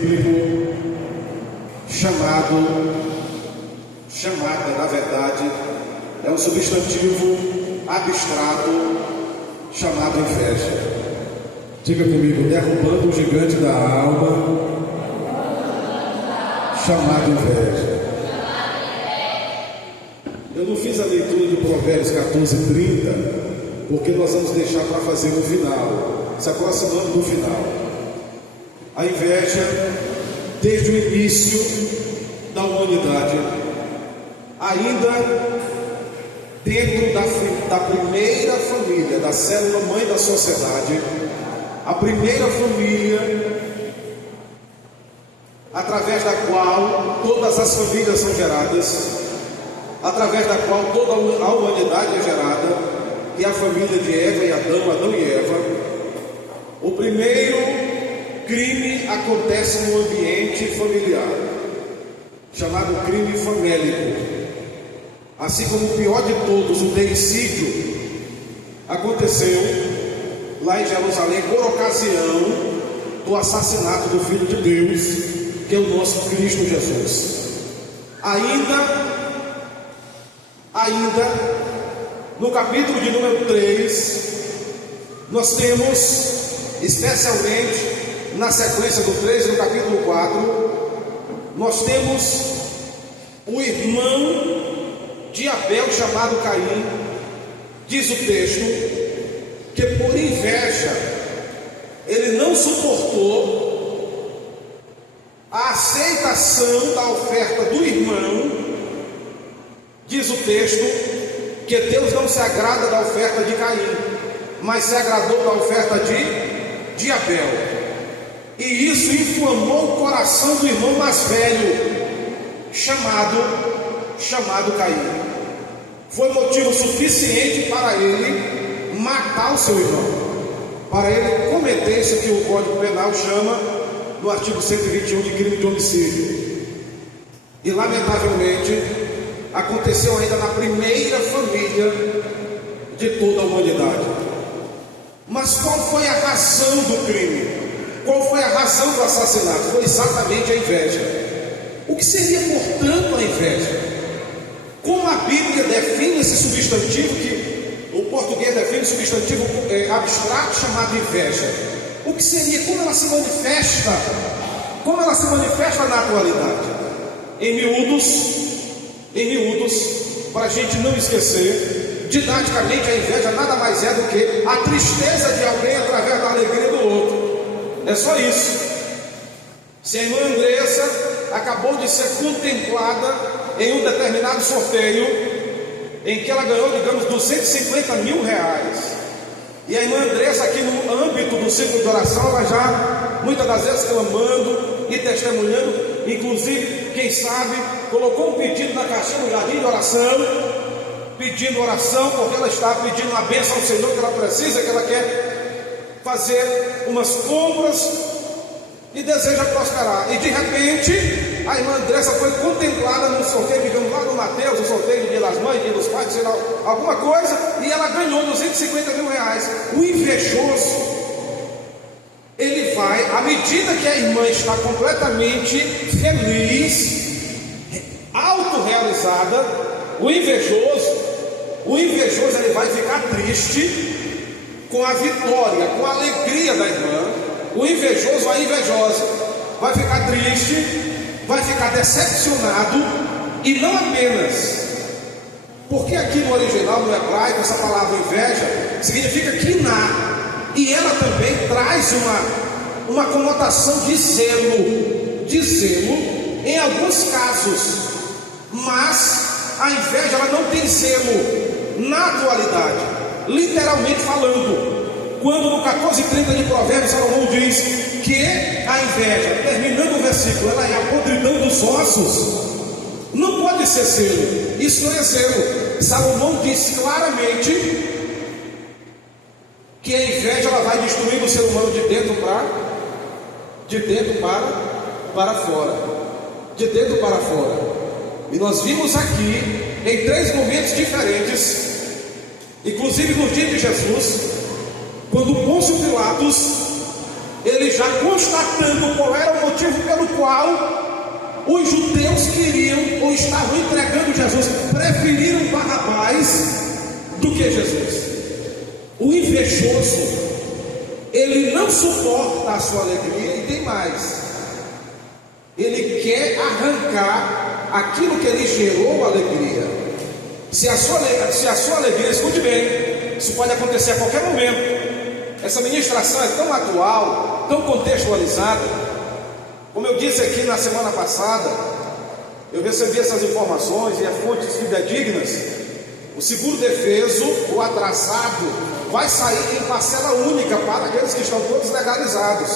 bíblico chamada, na verdade, é um substantivo abstrato chamado inveja. Diga comigo, derrubando o gigante da alma, chamado inveja. Eu não fiz a leitura de Provérbios 14:30, porque nós vamos deixar para fazer no final, se aproximando do final. A inveja, desde o início da humanidade, ainda dentro da primeira família, da célula mãe da sociedade, a primeira família através da qual todas as famílias são geradas, através da qual toda a humanidade é gerada, que é a família de Eva e Adão, Adão e Eva. O primeiro crime acontece no ambiente familiar, chamado crime famélico. Assim como o pior de todos, o deicídio, aconteceu lá em Jerusalém por ocasião do assassinato do Filho de Deus, que é o nosso Cristo Jesus. Ainda no capítulo de número 3, nós temos, especialmente na sequência do 3, no capítulo 4, nós temos o irmão de Abel chamado Caim. Diz o texto que por inveja ele não suportou a aceitação da oferta do irmão. Diz o texto que Deus não se agrada da oferta de Caim, mas se agradou da oferta de Abel. E isso inflamou o coração do irmão mais velho, chamado Caim. Foi motivo suficiente para ele matar o seu irmão, para ele cometer isso que o Código Penal chama, no artigo 121, de crime de homicídio. E lamentavelmente aconteceu ainda na primeira família de toda a humanidade. Mas qual foi a razão do crime? Qual foi a razão do assassinato? Foi exatamente a inveja. O que seria, portanto, a inveja? Como a Bíblia define esse substantivo, que o português define substantivo abstrato chamado inveja? O que seria? Como ela se manifesta? Como ela se manifesta na atualidade? Em miúdos, para a gente não esquecer, didaticamente a inveja nada mais é do que a tristeza de alguém através da alegria do outro. É só isso. Se a irmã Andressa acabou de ser contemplada em um determinado sorteio, em que ela ganhou, digamos, 250 mil reais, e a irmã Andressa, aqui no âmbito do ciclo de oração, ela já, muitas das vezes, clamando e testemunhando, inclusive, quem sabe, colocou um pedido na caixinha do jardim de oração, pedindo oração, porque ela está pedindo uma bênção ao Senhor que ela precisa, que ela quer fazer umas compras e deseja prosperar. E de repente, a irmã Andressa foi contemplada num sorteio, digamos lá no Mateus, o sorteio de Dia das Mães, Dia dos Pais, sei lá, alguma coisa, e ela ganhou 250 mil reais. O invejoso, ele vai, à medida que a irmã está completamente feliz, autorrealizada, o invejoso ele vai ficar triste com a vitória, com a alegria da irmã. O invejoso, a invejosa, vai ficar triste, vai ficar decepcionado, e não apenas, porque aqui no original, no hebraico, essa palavra inveja significa quinar, e ela também traz uma conotação de zelo em alguns casos, mas a inveja ela não tem zelo na atualidade, literalmente falando. Quando no 14:30 de Provérbios, Salomão diz que a inveja, terminando o versículo, ela é a podridão dos ossos, não pode ser zelo, isso não é zelo. Salomão diz claramente que a inveja ela vai destruir o ser humano de dentro para fora, de dentro para fora. E nós vimos aqui em 3 momentos diferentes, inclusive no dia de Jesus, quando Pôncio Pilatos, ele já constatando qual era o motivo pelo os judeus queriam ou estavam entregando Jesus, preferiram Barrabás do que Jesus. O invejoso, ele não suporta a sua alegria e tem mais, ele quer arrancar aquilo que ele gerou alegria. Se a sua alegria, escute bem, isso pode acontecer a qualquer momento. Essa ministração é tão atual, tão contextualizada. Como eu disse aqui na semana passada, eu recebi essas informações e as fontes fidedignas. O seguro defeso, o atrasado, vai sair em parcela única para aqueles que estão todos legalizados.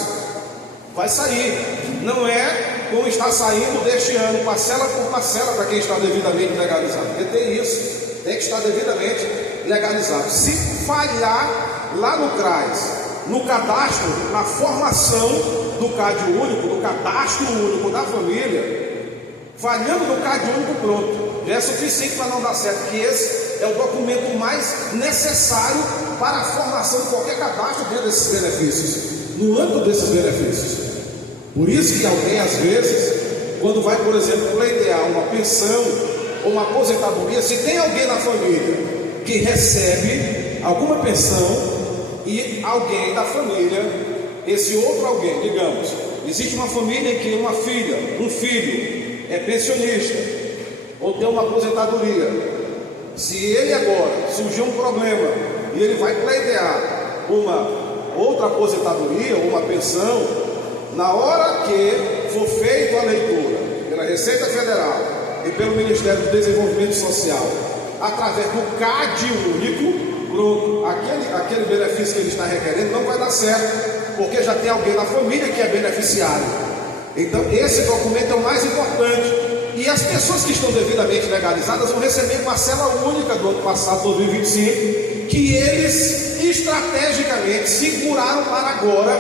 Vai sair, não é como está saindo deste ano, parcela por parcela para quem está devidamente legalizado. Porque tem isso, tem que estar devidamente legalizado. Se falhar lá no CRAS, no cadastro, na formação do CAD único, do cadastro único da família, falhando no CAD único, pronto, já é suficiente para não dar certo, que esse é o documento mais necessário para a formação de qualquer cadastro dentro desses benefícios, no âmbito desses benefícios. Por isso que alguém, às vezes, quando vai, por exemplo, pleitear uma pensão ou uma aposentadoria, se tem alguém na família que recebe alguma pensão e alguém da família, esse outro alguém, digamos, existe uma família em que uma filha, um filho é pensionista ou tem uma aposentadoria. Se ele agora surgir um problema e ele vai pleitear uma outra aposentadoria ou uma pensão, na hora que for feita a leitura pela Receita Federal e pelo Ministério do Desenvolvimento Social, através do CAD único, pronto, aquele benefício que ele está requerendo não vai dar certo, porque já tem alguém na família que é beneficiário. Então esse documento é o mais importante, e as pessoas que estão devidamente legalizadas vão receber parcela única do ano passado, 2025, que eles estrategicamente seguraram para agora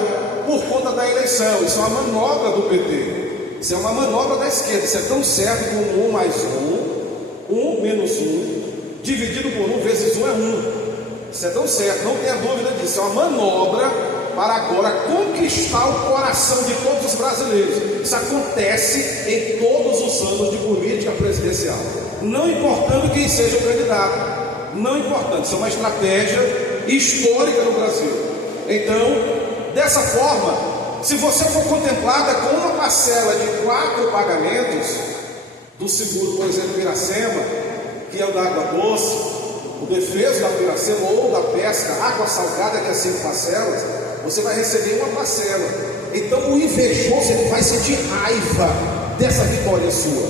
por conta da eleição. Isso é uma manobra do PT, isso é uma manobra da esquerda. Isso é tão certo como 1 mais 1, 1 menos 1, dividido por 1 vezes 1 é 1. Isso é tão certo, não tenha dúvida disso. É uma manobra para agora conquistar o coração de todos os brasileiros. Isso acontece em todos os anos de política presidencial, não importando quem seja o candidato, não importando. Isso é uma estratégia histórica no Brasil. Então, dessa forma, se você for contemplada com uma parcela de 4 pagamentos do seguro, por exemplo, Iracema, que é o da água doce, o defeso da Iracema ou da pesca, água salgada, que é 5 parcelas, você vai receber uma parcela. Então o invejoso, ele vai sentir raiva dessa vitória sua.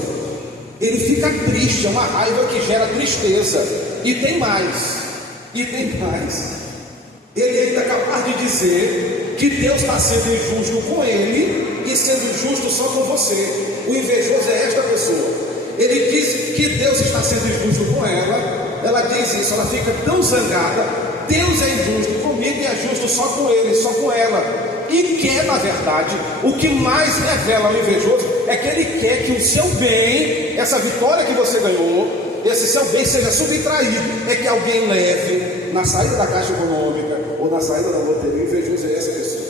Ele fica triste, é uma raiva que gera tristeza. E tem mais, ele ainda é capaz de dizer que Deus está sendo injusto com ele e sendo justo só com você. O invejoso é esta pessoa. Ele diz que Deus está sendo injusto com ela diz isso, ela fica tão zangada. Deus é injusto comigo e é justo só com ele, só com ela. E quer, na verdade, o que mais revela o invejoso é que ele quer que o seu bem, essa vitória que você ganhou, esse seu bem seja subtraído, é que alguém leve na saída da Caixa Econômica ou na saída da loteria. O invejoso é essa pessoa,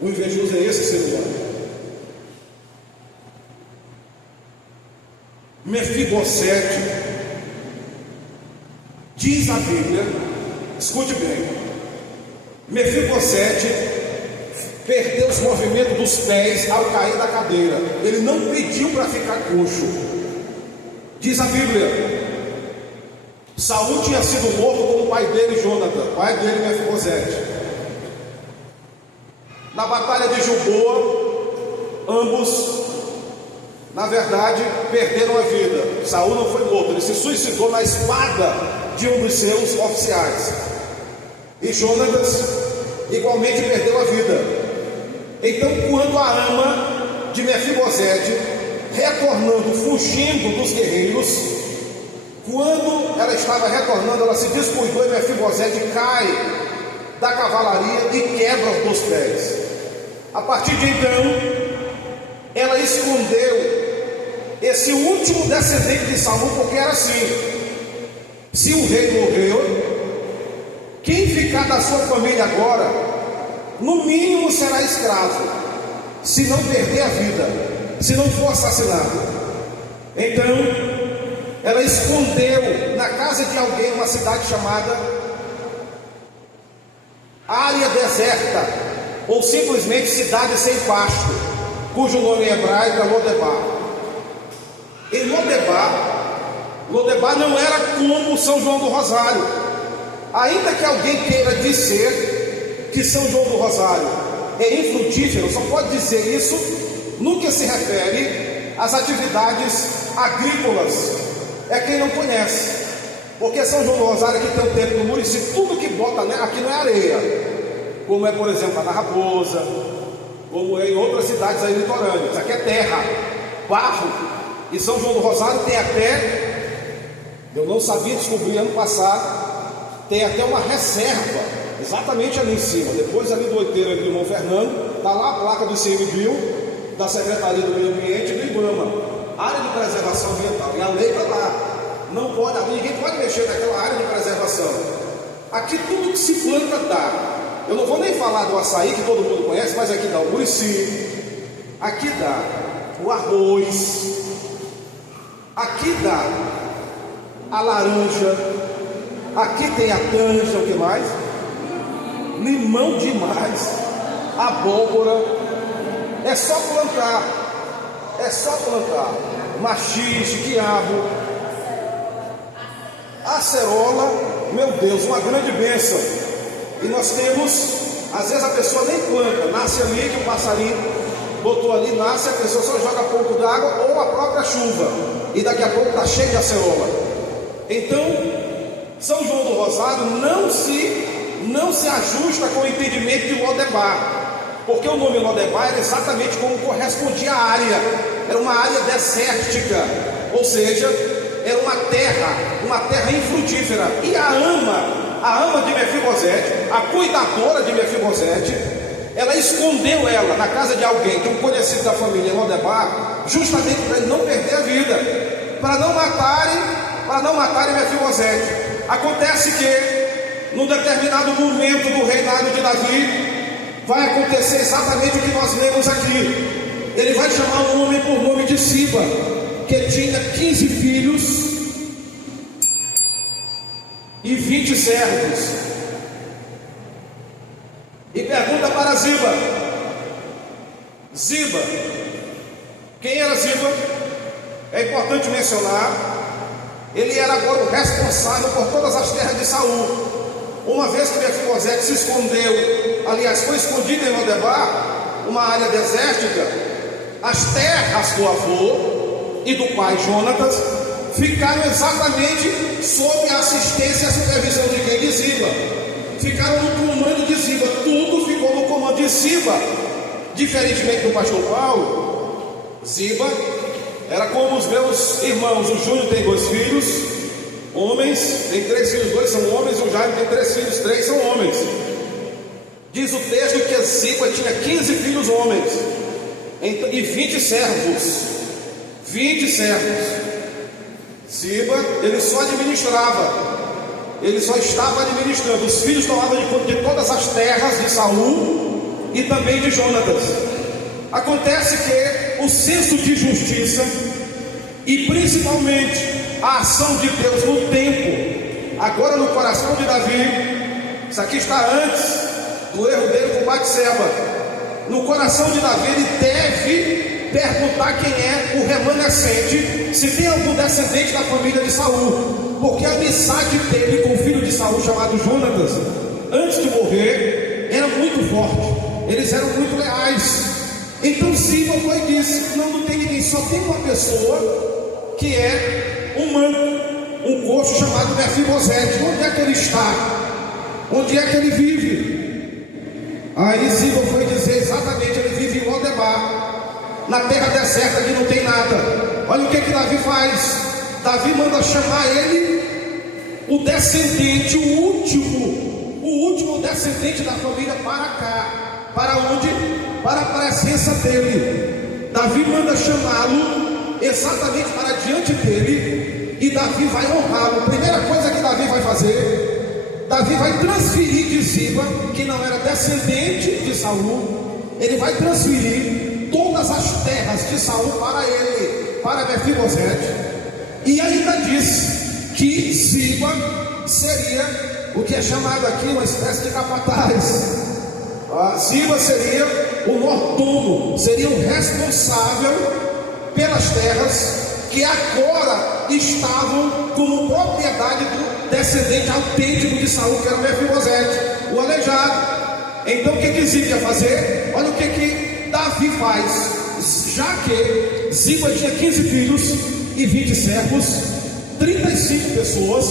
o invejoso é esse ser humano. Mefibosete, diz a Bíblia, escute bem, Mefibosete perdeu os movimentos dos pés ao cair da cadeira. Ele não pediu para ficar coxo. Diz a Bíblia, Saul tinha sido morto com o pai dele, Jonathan, pai dele, Mefibosete. Na batalha de Gilboa, ambos, na verdade, perderam a vida. Saul não foi morto, ele se suicidou na espada de um dos seus oficiais. E Jonatas igualmente perdeu a vida. Então, quando a ama de Mefibosete, retornando, fugindo dos guerreiros, quando ela estava retornando, ela se descuidou e Mefibosete cai da cavalaria e quebra os 2 pés. A partir de então, ela escondeu esse último descendente de Saul, porque era assim: se o rei morreu, quem ficar da sua família agora, no mínimo será escravo, se não perder a vida. se não for assassinado. Então, ela escondeu na casa de alguém, uma cidade chamada Área Deserta, ou simplesmente Cidade Sem Pasto, cujo nome em hebraico é Lodebar. Em Lodebar não era como São João do Rosário. Ainda que alguém queira dizer que São João do Rosário é infrutífero, só pode dizer isso no que se refere às atividades agrícolas. É quem não conhece, porque São João do Rosário, aqui tem o templo do Murici, tudo que bota aqui não é areia, como é, por exemplo, na Raposa, como é em outras cidades aí litorâneas. Aqui é terra, barro. E São João do Rosário tem até, eu não sabia, descobri ano passado, tem até uma reserva, exatamente ali em cima, depois ali do Oiteiro do irmão Fernando, está lá a placa do ICMBio, da Secretaria do Meio Ambiente e do IBAMA, área de preservação ambiental, e a lei está lá, não pode, ninguém pode mexer naquela área de preservação. Aqui tudo que se planta dá. Eu não vou nem falar do açaí, que todo mundo conhece, mas aqui dá o murici, aqui dá o arroz, aqui dá a laranja, aqui tem a canja, o que mais? Limão demais, abóbora, é só plantar, maxixe, quiabo, acerola, meu Deus, uma grande bênção. E nós temos, às vezes a pessoa nem planta, nasce ali, que o passarinho botou ali, nasce, a pessoa só joga pouco d'água ou a própria chuva, e daqui a pouco está cheio de acerola. Então, São João do Rosário não se ajusta com o entendimento de Lodebar, porque o nome Lodebar era exatamente como correspondia à área, era uma área desértica, ou seja, era uma terra infrutífera. E a ama de Mefibosete, a cuidadora de Mefibosete, ela escondeu ela na casa de alguém, que é um conhecido da família Lodebar, justamente para ele não perder a vida, para não matarem Mefibosete. Acontece que, num determinado momento do reinado de Davi, vai acontecer exatamente o que nós lemos aqui. Ele vai chamar um homem por nome de Ziba, que tinha 15 filhos e 20 servos, e pergunta para Ziba: quem era Ziba? É importante mencionar, ele era agora o responsável por todas as terras de Saul. Uma vez que Mefibosete se escondeu, aliás, foi escondido em Lodebar, uma área desértica, as terras do avô e do pai Jonatas ficaram exatamente sob a assistência e a supervisão de quem? De Ziba. Ficaram no comando de Ziba, tudo ficou no comando de Ziba. Diferentemente do pastor Paulo, Ziba era como os meus irmãos. O Júnior tem 2 filhos, homens, tem 3 filhos, 2 são homens, o Jaime tem 3 filhos, 3 são homens. Diz o texto que Ziba tinha 15 filhos homens e 20 servos. 20 servos. Ziba, ele só administrava, ele só estava administrando. Os filhos tomavam de conta de todas as terras de Saul e também de Jonatas. Acontece que o senso de justiça e principalmente a ação de Deus no tempo, agora no coração de Davi, isso aqui está antes do erro dele com Batseba. No coração de Davi, ele deve perguntar quem é o remanescente, se tem algum descendente da família de Saul, porque a amizade dele com o filho de Saul chamado Jonatas, antes de morrer, era muito forte, eles eram muito leais. Então Ziba foi e disse: não tem ninguém, só tem uma pessoa que é um manco, um coxo chamado Mefibosete. Onde é que ele está? Onde é que ele vive? Aí Ziba foi dizer exatamente: ele vive em Lodebar, na terra deserta que não tem nada. Olha o que Davi faz. Davi manda chamar ele, o descendente, o último descendente da família, para cá. Para onde? Para a presença dele. Davi manda chamá-lo exatamente para diante dele, e Davi vai honrá-lo. Primeira coisa que Davi vai fazer, Davi vai transferir de Ziba, que não era descendente de Saul, ele vai transferir todas as terras de Saul para ele, para Mefibosete, e ainda disse que Ziba seria o que é chamado aqui uma espécie de capataz. Ziba seria o mordomo, seria o responsável pelas terras que agora estavam como propriedade do descendente autêntico de Saul, que era Mefibosete, o aleijado. Então o que Ziba ia fazer? Olha o que Davi faz. Já que Ziba tinha 15 filhos e 20 servos, 35 pessoas,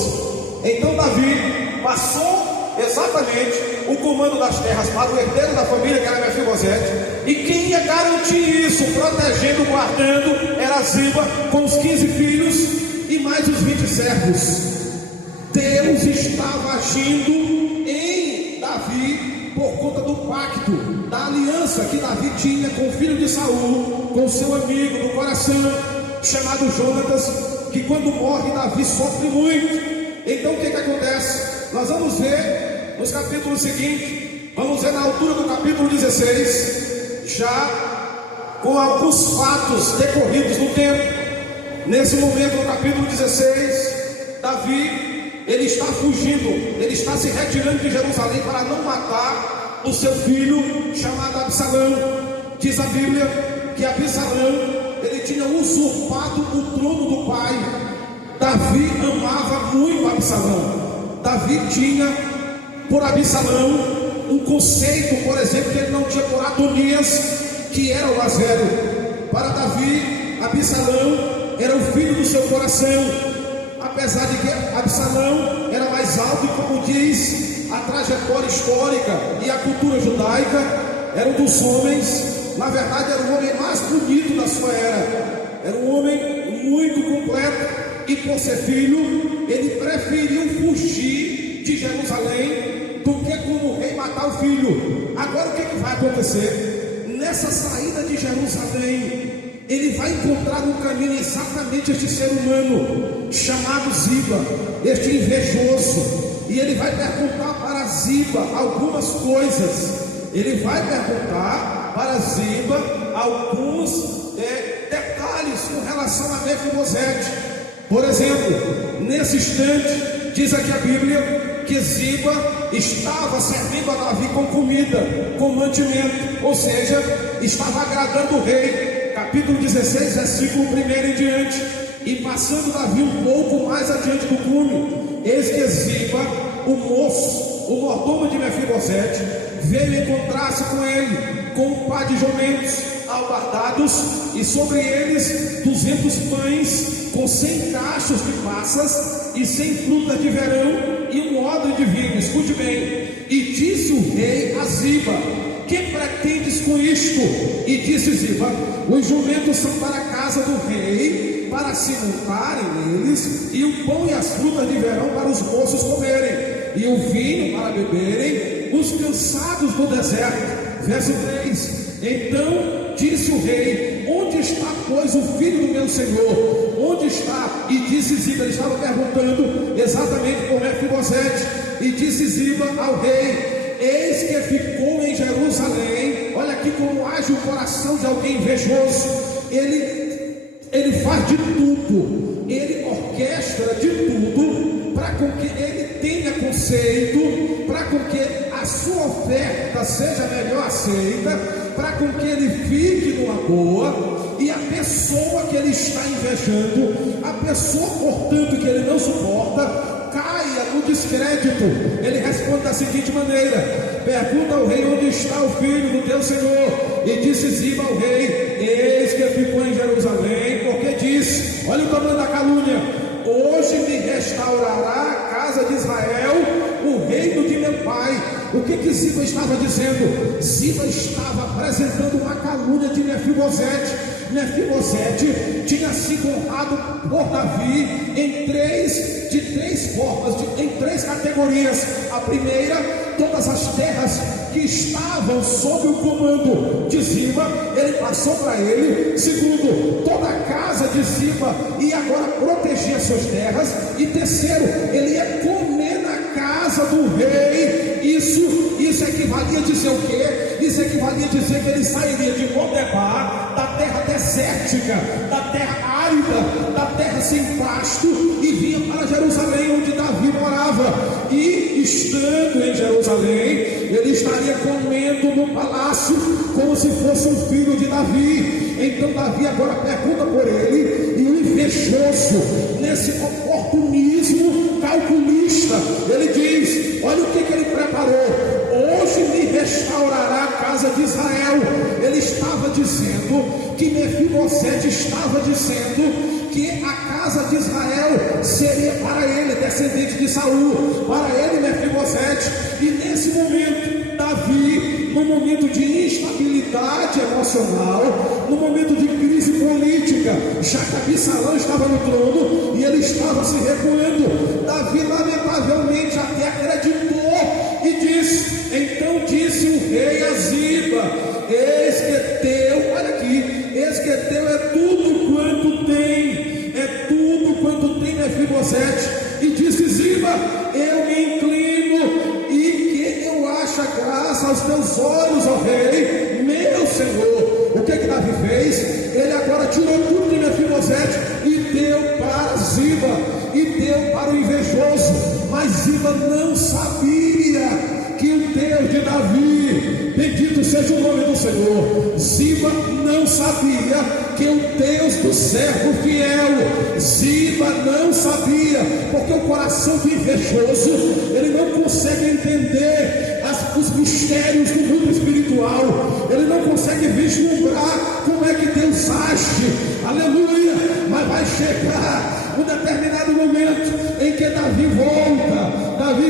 então Davi passou exatamente o comando das terras para o herdeiro da família, que era Mefibosete, e quem ia garantir isso, protegendo, guardando, era Ziba, com os 15 filhos e mais os 20 servos. Deus estava agindo em Davi por conta do pacto, da aliança que Davi tinha com o filho de Saul, com seu amigo do coração, chamado Jonatas, que quando morre Davi sofre muito. Então o que acontece? Nós vamos ver nos capítulos seguintes, vamos ver na altura do capítulo 16, já com alguns fatos decorridos no tempo. Nesse momento, no capítulo 16, Davi, ele está fugindo, ele está se retirando de Jerusalém para não matar o seu filho chamado Absalão. Diz a Bíblia que Absalão, ele tinha usurpado o trono do pai. Davi amava muito Absalão. Davi tinha por Absalão um conceito, por exemplo, que ele não tinha por Adonias, que era o mais velho. Para Davi, Absalão era o filho do seu coração, apesar de que Absalão era mais alto, e como diz a trajetória histórica e a cultura judaica, era um dos homens, na verdade era o homem mais bonito da sua era, era um homem muito completo, e por ser filho, ele preferiu fugir de Jerusalém do que como rei matar o filho. Agora o que vai acontecer? Nessa saída de Jerusalém, ele vai encontrar no caminho exatamente este ser humano, chamado Ziba, este invejoso, e ele vai perguntar para Ziba algumas coisas. Ele vai perguntar para Ziba alguns detalhes com relação a Mefibosete. Por exemplo, nesse instante, diz aqui a Bíblia que Ziba estava servindo a Davi com comida, com mantimento, ou seja, estava agradando o rei. Capítulo 16, versículo 1 em diante. E passando Davi um pouco mais adiante do cume, eis que Ziba, o moço, o mordomo de Mefibosete, veio encontrar-se com ele, com um par de jumentos albardados, e sobre eles 200 pães, com 100 cachos de passas e 100 frutas de verão e um odre de vinho. Escute bem. E disse o rei a Ziba: que pretendes com isto? E disse Ziba: os jumentos são para a casa do rei, para se montarem neles, e o pão e as frutas de verão para os moços comerem, e o vinho para beberem os cansados do deserto. Verso 3. Então disse o rei: onde está, pois, o filho do meu senhor? Onde está? E disse Ziba, ele estava perguntando exatamente por Mefibosete. E disse Ziba ao rei: eis que ficou em Jerusalém. Olha aqui como age o coração de alguém invejoso. Ele faz de tudo, ele orquestra de tudo para com que ele tenha conceito, para com que a sua oferta seja melhor aceita, para com que ele fique numa boa, e a pessoa que ele está invejando, a pessoa, portanto, que ele não suporta, caia no descrédito. Ele responde da seguinte maneira: pergunta ao rei onde está o filho do teu senhor. E disse Ziba ao rei: eis que ficou em Jerusalém, porque disse, olha o tamanho da calúnia: hoje me restaurará a casa de Israel o reino de meu pai. O que Ziba estava dizendo? Ziba estava apresentando uma calúnia de Mefibosete. Mefibosete tinha sido honrado por Davi em três formas, em três categorias. A primeira, todas as terras que estavam sob o comando de Ziba, ele passou para ele. Segundo, toda a casa de Ziba ia agora proteger as suas terras. E terceiro, ele ia comer na casa do rei. Isso equivalia a dizer o quê? Isso equivalia a dizer que ele sairia de Lodebar, da terra desértica desértica, da terra árida, da terra sem pasto, e vinha para Jerusalém, onde Davi morava. E estando em Jerusalém, ele estaria comendo no palácio, como se fosse um filho de Davi. Então Davi agora pergunta por ele, e o invejoso, nesse oportunismo calculista, ele diz: olha o que ele preparou. Hoje me restaurará a casa de Israel. Ele estava dizendo que Mefibosete estava dizendo que a casa de Israel seria para ele, descendente de Saul, para ele Mefibosete. E nesse momento, Davi, no momento de instabilidade emocional, no momento de crise política, já que Absalão estava no trono e ele estava se recuando, Davi lamentavelmente até acreditou e disse: então disse o rei a Ziba: eis que teu, olha aqui, eis que teu é tudo quanto tem, é tudo quanto tem Mefibosete. E disse Ziba: eu me inclino e que eu acho graça aos teus olhos, ó rei, meu senhor. O que Davi fez? Ele agora tirou tudo de Mefibosete e deu para Ziba, e deu para o invejoso. Mas Ziba não sabia que o Deus de Davi, bendito seja o nome do Senhor, Ziba não sabia que o Deus do servo fiel, Ziba não sabia, porque o coração do invejoso, ele não consegue entender os mistérios do mundo espiritual, ele não consegue vislumbrar como é que Deus age, aleluia. Mas vai chegar um determinado momento em que Davi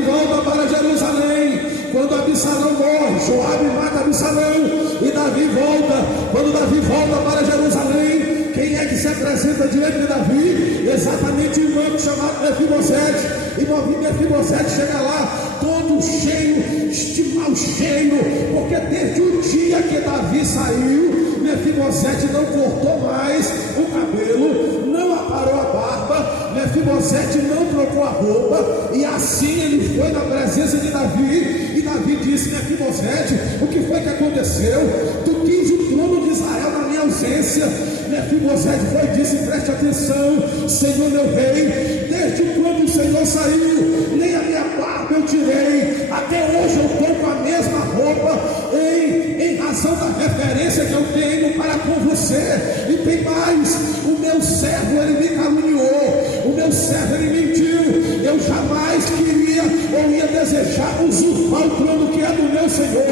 volta para Jerusalém. Quando Absalão morre, Joabe mata Absalão, e Davi volta. Quando Davi volta para Jerusalém, quem é que se apresenta diante de Davi? Exatamente o irmão chamado Mefibosete. E Mefibosete chega lá todo cheio de mau cheiro, porque desde o dia que Davi saiu, Mefibosete não cortou mais o cabelo, não aparou a barba, Mefibosete não trocou a roupa, e assim ele foi na presença de Davi. E Davi disse: Mefibosete, o que foi que aconteceu? Tu quis o trono de Israel na minha ausência. Mefibosete foi e disse: preste atenção, Senhor meu rei, desde quando o Senhor saiu, nem a minha barba eu tirei, até hoje eu estou com a mesma roupa, em razão da referência que eu tenho para com você. E tem mais, o meu servo ele me caluniou, o meu servo ele mentiu, eu jamais queria ou ia desejar usurpar o trono que é do meu Senhor.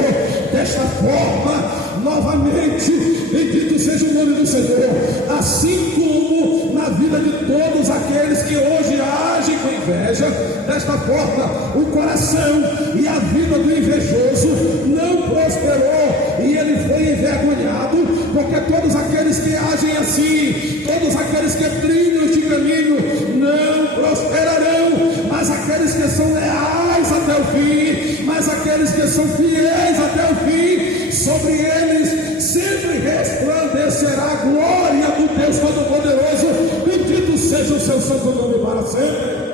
Desta forma, novamente, bendito seja o nome do Senhor, assim como na vida de todos aqueles que hoje agem com inveja, desta forma o coração e a vida do invejoso não prosperou, e ele foi envergonhado, porque todos aqueles que agem assim, todos aqueles que trilham este caminho, não prosperarão. Mas aqueles que são leais até o fim, mas aqueles que são fiéis até o fim, sobre eles sempre resplandecerá a glória do Deus Todo-Poderoso. Bendito seja o seu santo nome para sempre.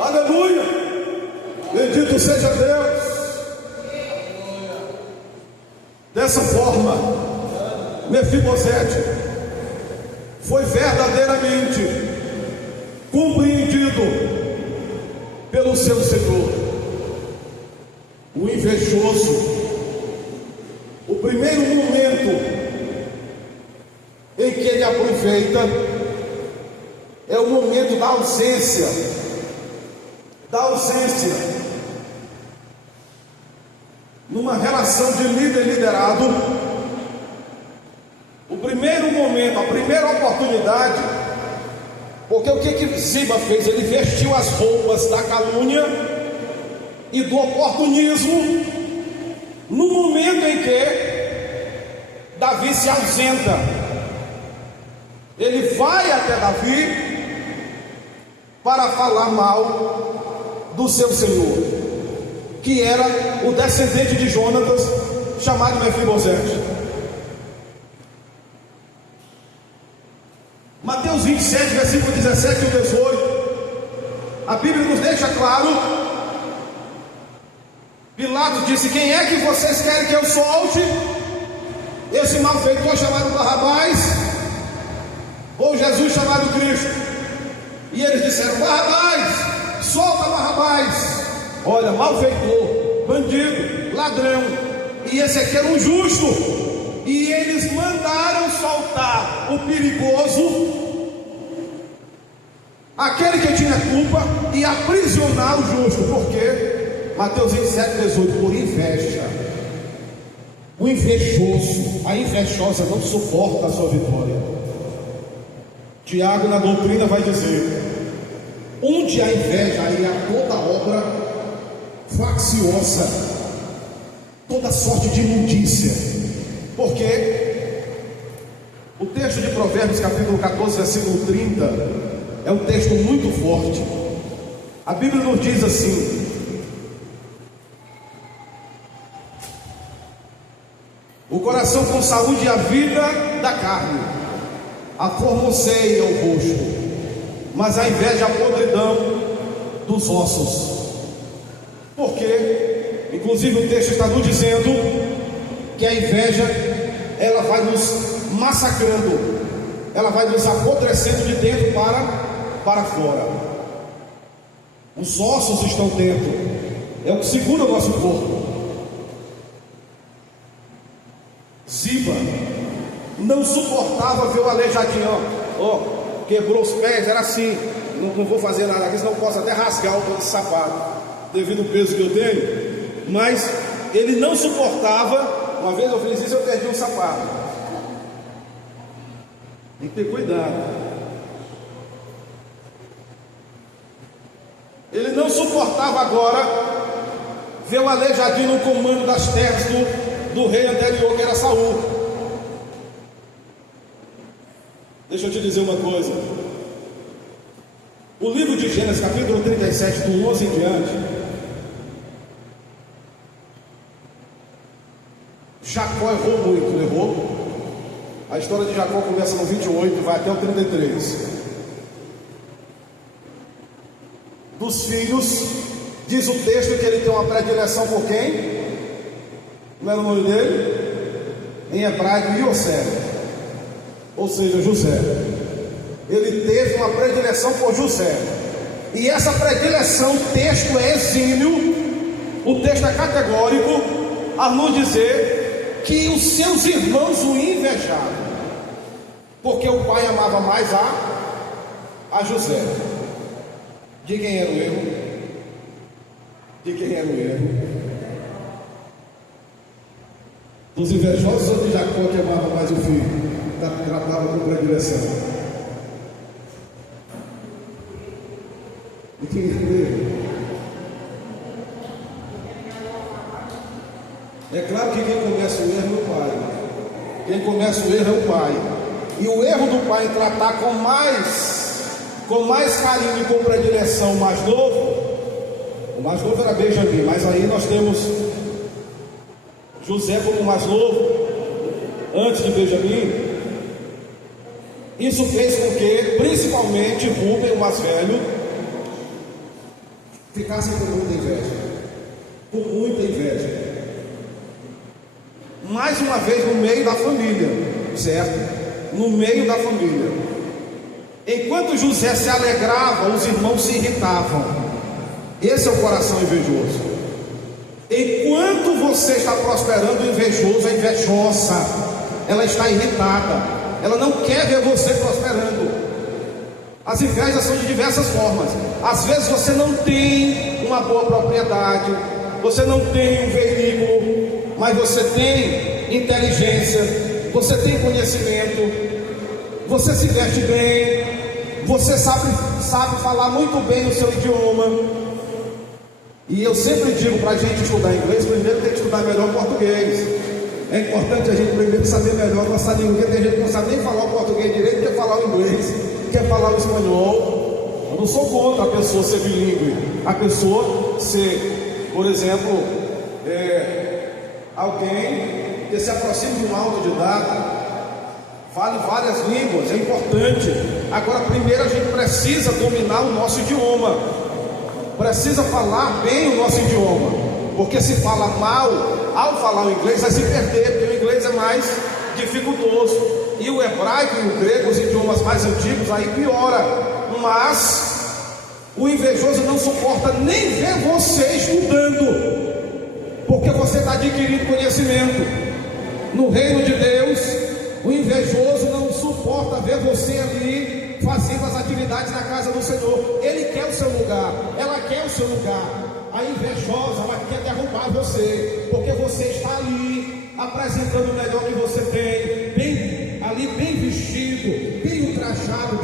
Aleluia! Bendito seja Deus. Dessa forma, Mefibosete foi verdadeiramente compreendido pelo seu Senhor. O invejoso, o primeiro momento em que ele aproveita é o momento da ausência. Numa relação de líder e liderado, o primeiro momento, a primeira oportunidade, porque o que Ziba fez? Ele vestiu as roupas da calúnia e do oportunismo no momento em que Davi se ausenta. Ele vai até Davi para falar mal do seu senhor, que era o descendente de Jonatas, chamado Mefibosete. Mateus 27, versículo 17 e 18, a Bíblia nos deixa claro. Pilatos disse: quem é que vocês querem que eu solte? Esse malfeitor chamado Barrabás. crucificaram Cristo. E eles disseram: Barrabás, solta Barrabás. Olha, malfeitor, bandido, ladrão. E esse aqui era um justo. E eles mandaram soltar o perigoso, aquele que tinha culpa, e aprisionar o justo. Por quê? Mateus 27:18, por inveja. O invejoso, a invejosa não suporta a sua vitória. Tiago na doutrina vai dizer: onde há inveja, aí há toda obra facciosa, toda sorte de imundícia. Porque o texto de Provérbios capítulo 14 versículo 30 é um texto muito forte. A Bíblia nos diz assim: o coração com saúde e a vida da carne, a formoseia o rosto, mas a inveja a podridão dos ossos. Porque, inclusive, o texto está nos dizendo que a inveja, ela vai nos massacrando, ela vai nos apodrecendo de dentro para fora. Os ossos estão dentro, é o que segura o nosso corpo. Ziba não suportava ver o aleijadinho, quebrou os pés, era assim: não vou fazer nada aqui, senão eu posso até rasgar o sapato, devido ao peso que eu tenho. Mas ele não suportava. Uma vez eu fiz isso, eu perdi um sapato. Tem que ter cuidado. Ele não suportava agora ver o aleijadinho no comando das terras do rei anterior, que era Saul. Deixa eu te dizer uma coisa. O livro de Gênesis, capítulo 37, do 11 em diante, Jacó errou muito, errou. A história de Jacó começa no 28 e vai até o 33. Dos filhos, diz o texto que ele tem uma predileção por quem? Como era o nome dele? Em hebraico, Iosé, ou seja, José. Ele teve uma predileção por José. E essa predileção, o texto é exímio, o texto é categórico, a nos dizer que os seus irmãos o invejavam, porque o pai amava mais a José. De quem era o erro? De quem era o erro? Dos invejosos ou de Jacó, que amava mais o filho, tratava com predileção? De quem era o erro? É claro que quem começa o erro é o pai. Quem começa o erro é o pai. E o erro do pai em tratar com mais carinho e com predileção o mais novo era Benjamim, mas aí nós temos José como o mais novo, antes de Benjamim. Isso fez com que, principalmente, Rúben, o mais velho, ficasse com muita inveja. Com muita inveja. Mais uma vez no meio da família, certo? No meio da família. Enquanto José se alegrava, os irmãos se irritavam. Esse é o coração invejoso. Enquanto você está prosperando, o invejoso, a invejosa, ela está irritada, ela não quer ver você prosperando. As invejas são de diversas formas. Às vezes você não tem uma boa propriedade, você não tem um veículo, mas você tem inteligência, você tem conhecimento, você se veste bem, você sabe falar muito bem o seu idioma. E eu sempre digo para a gente estudar inglês, primeiro tem que estudar melhor português. É importante a gente primeiro saber melhor nossa língua, porque tem gente que não sabe nem falar o português direito, quer falar o inglês, quer falar o espanhol. Eu não sou contra a pessoa ser bilíngue, a pessoa ser, por exemplo, alguém que se aproxime de um autodidata, fale várias línguas, é importante. Agora, primeiro a gente precisa dominar o nosso idioma, precisa falar bem o nosso idioma, porque se fala mal, ao falar o inglês vai se perder, porque o inglês é mais dificultoso. e o hebraico e o grego, os idiomas mais antigos, aí piora. Mas o invejoso não suporta nem ver você estudando, porque você está adquirindo conhecimento. No reino de Deus, o invejoso não suporta ver você ali fazendo as atividades na casa do Senhor. Ele quer o seu lugar, ela quer o seu lugar. A invejosa, ela quer derrubar você, porque você está ali apresentando o melhor que você tem, bem vestido, bem ultrajado.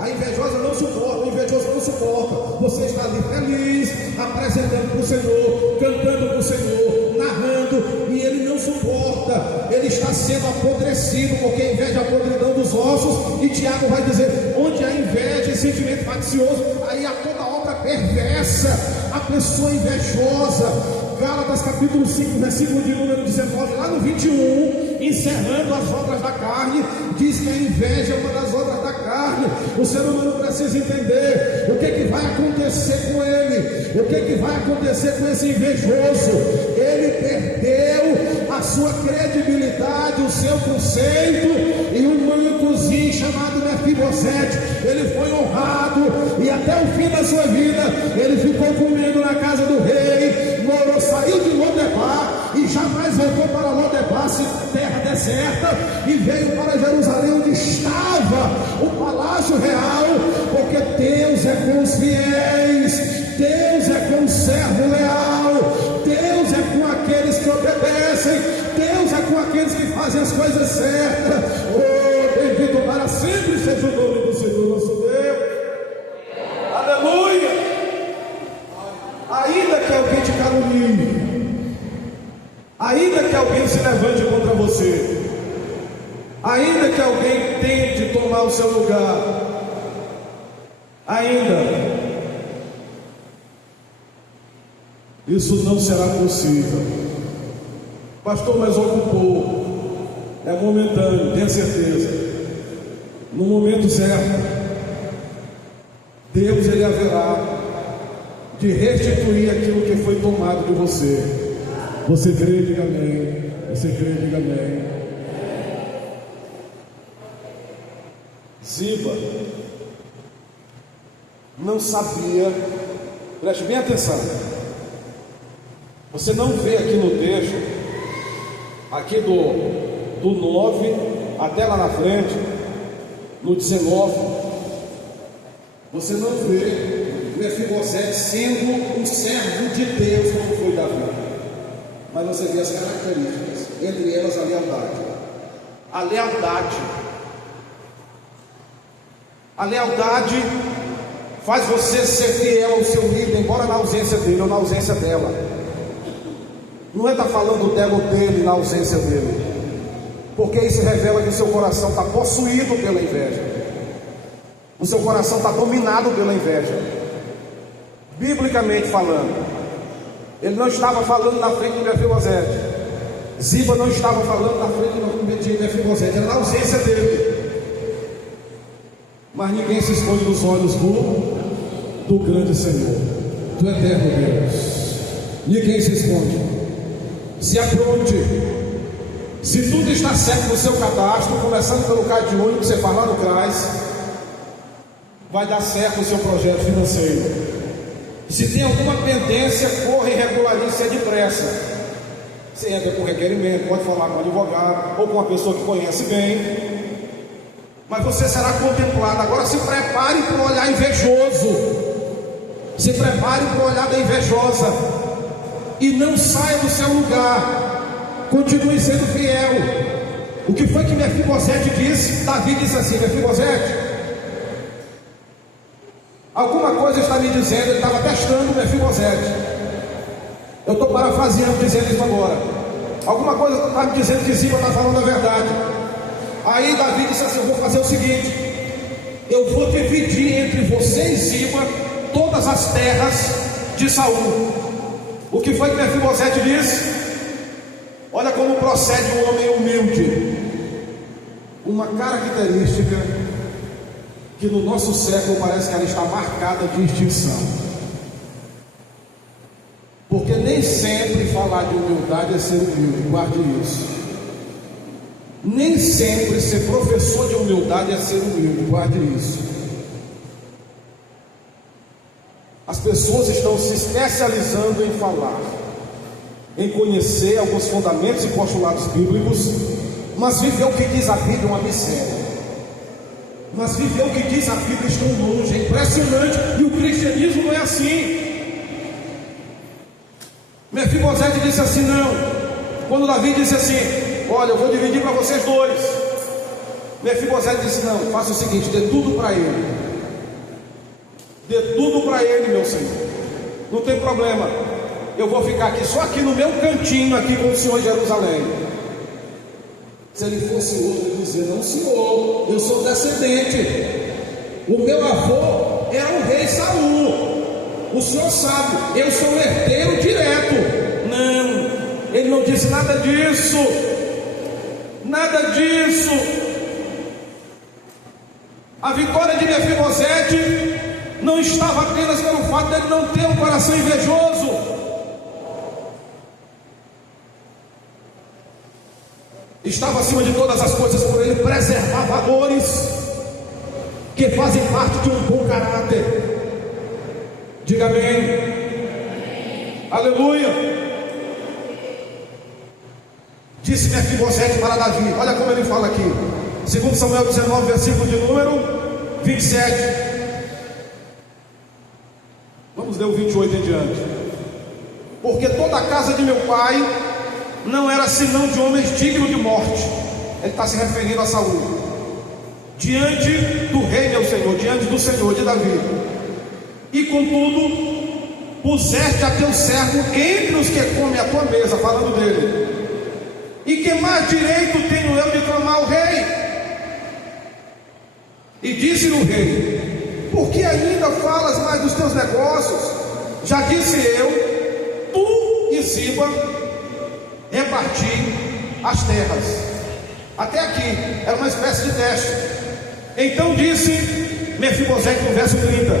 A invejosa não suporta, o invejoso não suporta. Você está ali feliz, apresentando para o Senhor, cantando para o Senhor, narrando, e ele não suporta. Ele está sendo apodrecido, porque a inveja é a podridão dos ossos. E Tiago vai dizer: onde há inveja e sentimento faccioso, aí há toda obra perversa. A pessoa invejosa, Gálatas capítulo 5, versículo de número 19, lá no 21, encerrando as obras da carne, diz que a inveja é uma das obras da carne. O ser humano precisa entender o que vai acontecer com ele, o que vai acontecer com esse invejoso. Ele perdeu a sua credibilidade, o seu conceito, e um mantozinho chamado Mefibosete, ele foi honrado, e até o fim da sua vida, ele ficou comendo na casa do rei, morou, saiu de Lodebar, e jamais voltou para Lodebar, terra deserta, e veio para Jerusalém, onde estava o palácio real, porque Deus é com os fiéis, Deus é com o servo leal, Deus é com aqueles que obedecem, Deus é com aqueles que fazem as coisas certas. Oh, bendito para sempre seja o nome do Senhor nosso Deus. Aleluia. Ainda que alguém te calunie, ainda que alguém se levante contra você, ainda que alguém tente tomar o seu lugar, ainda isso não será possível. Pastor, mas ocupou, é momentâneo, tenha certeza. No momento certo, Deus ele haverá de restituir aquilo que foi tomado de você. Você crê, diga amém. Você crê, diga amém. Ziba não sabia, preste bem atenção. Você não vê aqui no texto, aqui do 9 até lá na frente, no 19, você não vê Mefibosete sendo um servo de Deus como foi Davi, mas você vê as características, entre elas a lealdade. A lealdade faz você ser fiel ao seu líder, embora na ausência dele ou na ausência dela. Não é estar falando dela ou dele na ausência dele, porque isso revela que o seu coração está possuído pela inveja, o seu coração está dominado pela inveja. Biblicamente falando, ele não estava falando na frente de Mefibosete, Ziba não estava falando na frente de Mefibosete, era na ausência dele. Mas ninguém se esconde dos olhos do grande Senhor, do eterno Deus. Ninguém se esconde. Se apronte. Se tudo está certo no seu cadastro, começando pelo CAD único, você faz lá no CRAS, vai dar certo o seu projeto financeiro. Se tem alguma pendência, corra e regularize depressa. Você entra com requerimento, pode falar com um advogado ou com uma pessoa que conhece bem, mas você será contemplado. Agora se prepare para o olhar invejoso, se prepare para o olhar da invejosa, e não saia do seu lugar, continue sendo fiel. O que foi que Mefibosete disse? Davi disse assim: Mefibosete, alguma coisa está me dizendo, ele estava testando Mefibosete, eu estou parafraseando, dizendo isso agora. Alguma coisa está me dizendo que Ziba está falando a verdade. Aí Davi disse assim: eu vou fazer o seguinte, eu vou dividir entre você e Ziba todas as terras de Saul. O que foi que Mefibosete disse? Olha como procede um homem humilde. Uma característica que no nosso século parece que ela está marcada de extinção, porque nem sempre falar de humildade é ser humilde. Guarde isso. Nem sempre ser professor de humildade é ser humilde, guarde isso. As pessoas estão se especializando em falar, em conhecer alguns fundamentos e postulados bíblicos, mas viver o que diz a Bíblia é uma miséria. Mas viver o que diz a Bíblia estão longe, é impressionante, e o cristianismo não é assim. Mefibosete disse assim: não. Quando Davi disse assim: olha, eu vou dividir para vocês dois, Mefibosete disse: não, faça o seguinte, dê tudo para ele. Dê tudo para ele, meu Senhor. Não tem problema, eu vou ficar aqui, só aqui no meu cantinho, aqui com o Senhor em Jerusalém. Se ele fosse outro, ele dizer: não, senhor, eu sou descendente, o meu avô era o rei Saul, o senhor sabe, eu sou herdeiro direto. Não, ele não disse nada disso, nada disso. A vitória de Mefibosete não estava apenas pelo fato de ele não ter um coração invejoso, estava acima de todas as coisas por ele preservar valores que fazem parte de um bom caráter. Diga amém. Aleluia. Disse Mefibosete para Davi, olha como ele fala aqui, 2 Samuel 19, versículo de número 27. Vamos ler o 28 em diante. Porque toda a casa de meu pai não era senão de homens dignos de morte. Ele está se referindo a Saul. Diante do rei meu Senhor, diante do Senhor de Davi. E contudo, puseste a teu servo entre os que comem a tua mesa, falando dele. E que mais direito tenho eu de clamar ao rei? E disse-lhe o rei: por que ainda falas mais dos teus negócios? Já disse eu, tu e Ziba repartir as terras. Até aqui era uma espécie de teste. Então disse Mefibosete no verso 30,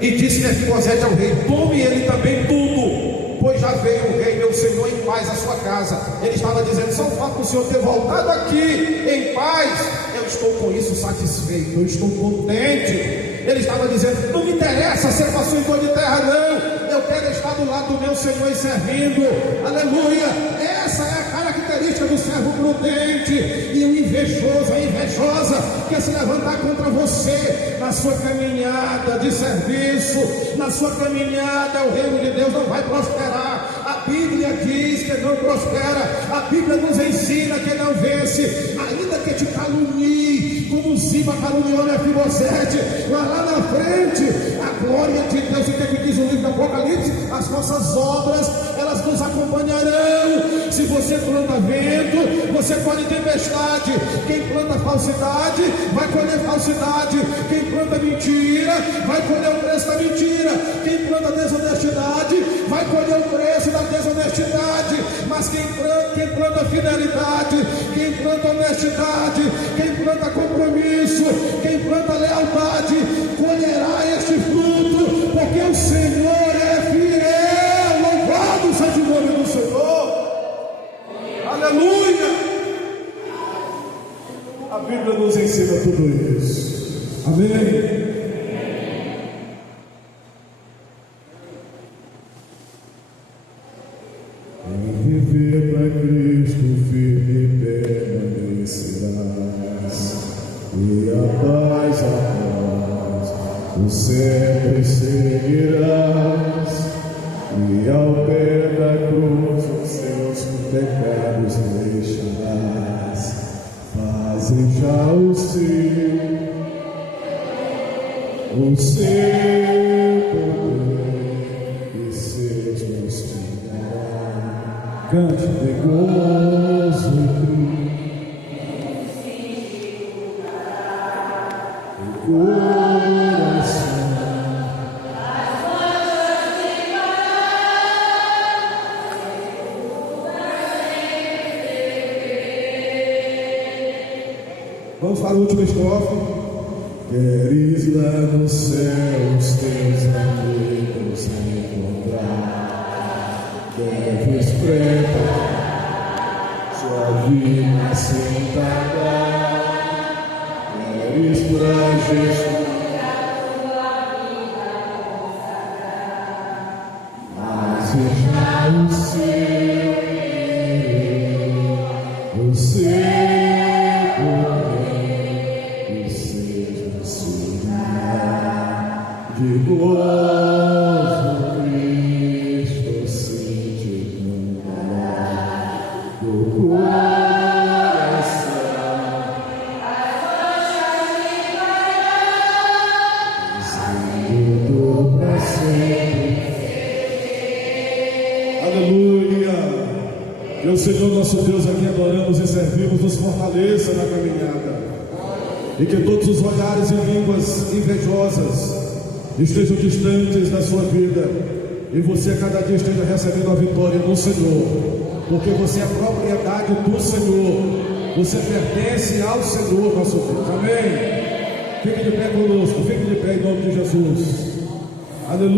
e disse Mefibosete ao rei: tome ele também tudo, pois já veio o rei meu senhor em paz à sua casa. Ele estava dizendo: só o fato do senhor ter voltado aqui em paz, eu estou com isso satisfeito, eu estou contente. Ele estava dizendo: não me interessa ser pastor de terra, não, eu quero estar do lado do meu Senhor e servindo. Aleluia. Essa é a característica do servo prudente. E o invejoso, a invejosa, quer se levantar contra você na sua caminhada de serviço, na sua caminhada. O reino de Deus não vai prosperar. A Bíblia diz que não prospera. A Bíblia nos ensina que não vence, ainda que te calunie, como Ziba caluniou Mefibosete. Lá na frente, a glória de Deus, e que diz o livro do Apocalipse, as nossas obras, elas nos acompanharão. Se você planta vento, você colhe tempestade. Quem planta falsidade, vai colher falsidade. Quem planta mentira, vai colher o preço da mentira. Quem planta desonestidade, vai colher o preço da desonestidade. Mas quem planta fidelidade, quem planta honestidade, quem planta compromisso, quem planta lealdade, colherá este fruto, porque o Senhor é fiel. Louvado seja o nome do Senhor. Aleluia. A Bíblia nos ensina tudo isso. Amém. Viver para Cristo firme permanecerás, e a paz tu sempre seguirás, e ao pé da cruz os seus pecados deixarás. Faze já o seu poder e seus meus cuidará. Cante de gozo e coração. Vamos para o último estrofe. Queres lá no céu os teus amigos encontrar, deves preparar sua vida sentada, queres pra Jesus. Mas seja o seu poder, e seja o seu de gozo, Cristo se te cantará do coração. Santo pra sempre. Aleluia. Que o Senhor nosso Deus a quem adoramos e servimos nos fortaleça na caminhada. E que todos os olhares e línguas invejosas estejam distantes da sua vida. E você a cada dia esteja recebendo a vitória do Senhor. Porque você é propriedade do Senhor. Você pertence ao Senhor nosso Deus. Amém? Fique de pé conosco. Fique de pé em nome de Jesus. Aleluia.